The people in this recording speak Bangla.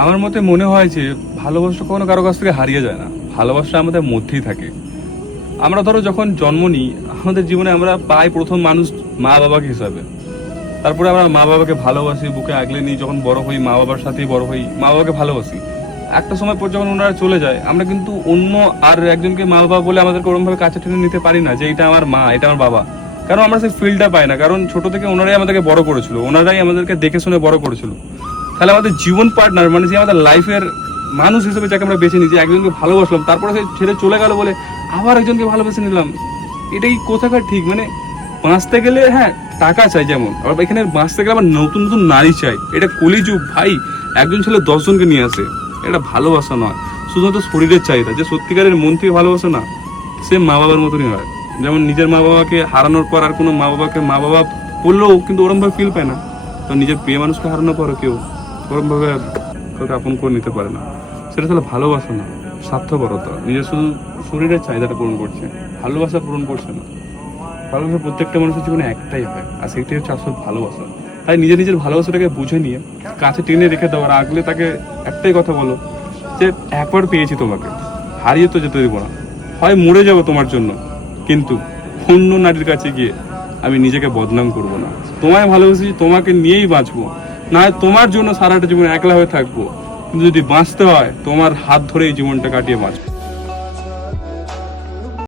আমার মতে মনে হয় যে ভালোবাসা কোনো কারও কাছ থেকে হারিয়ে যায় না। ভালোবাসা আমাদের মধ্যেই থাকে। আমরা ধরো যখন জন্ম নিই, আমাদের জীবনে আমরা পাই প্রথম মানুষ মা বাবাকে হিসাবে। তারপরে আমরা মা বাবাকে ভালোবাসি, বুকে আগলে নিই, যখন বড় হই, মা বাবার সাথেই বড় হই, মা বাবাকে ভালোবাসি। একটা সময় পর যখন ওনারা চলে যায়, আমরা কিন্তু অন্য আর একজনকে মা বাবা বলে আমাদেরকে ওরমভাবে কাছে টেনে নিতে পারি না যে এটা আমার মা, এটা আমার বাবা। কারণ আমরা সেই ফিলটা পাই না, কারণ ছোট থেকে ওনারাই আমাদেরকে বড় করেছিল, ওনারাই আমাদেরকে দেখে শুনে বড় করেছিল। তাহলে আমাদের জীবন পার্টনার মানে যে আমাদের লাইফের মানুষ হিসেবে যাকে আমরা বেছে নিয়েছি, একজনকে ভালোবাসলাম, তারপরে সে ছেড়ে চলে গেল বলে আবার একজনকে ভালোবেসে নিলাম, এটাই কোথাকার ঠিক? মানে বাঁচতে গেলে হ্যাঁ টাকা চাই যেমন, আবার এখানে বাঁচতে গেলে আবার নতুন নতুন নারী চাই। এটা কলিযুগ, ভাই, একজন ছেলে দশজনকে নিয়ে আসে, এটা ভালোবাসা নয়। শুধুমাত্র শরীরের চাহিদা, যে সত্যিকারের মন থেকে ভালোবাসা না, সে মা বাবার মতনই হয়। যেমন নিজের মা বাবাকে হারানোর পর আর কোনো মা বাবাকে, মা বাবা বললেও কিন্তু ওরমভাবে ফিল পায় না। তো নিজের প্রিয় মানুষকে হারানোর পরও কেউ ওরমভাবে কাউকে আপন করে নিতে পারে না। সেটা তাহলে ভালোবাসা না, স্বার্থপরতা। নিজের শুধু শরীরের চাহিদাটা পূরণ করছে, ভালোবাসা পূরণ করছে না। ভালোবাসা প্রত্যেকটা মানুষের জীবনে একটাই হয়, আর সেইটাই হচ্ছে আসল ভালোবাসা। তাই নিজের নিজের ভালোবাসাটাকে বুঝে নিয়ে, কাছে টেনে রেখে দাও আর আগলে তাকে একটাই কথা বলো, যে একবার পেয়েছি তোমাকে, হারিয়ে তো যেতে দেবো না। হয় মরে যাব তোমার জন্য, কিন্তু অন্য নারীর কাছে গিয়ে আমি নিজেকে বদনাম করব না। তোমায় ভালোবেসেছি, তোমাকে নিয়েই বাঁচবো। না তোমার জন্য সারাটা জীবন একলা হয়ে থাকব। কিন্তু যদি বাঁচতে হয়, তোমার হাত ধরে এই জীবনটা কাটিয়ে বাঁচবো।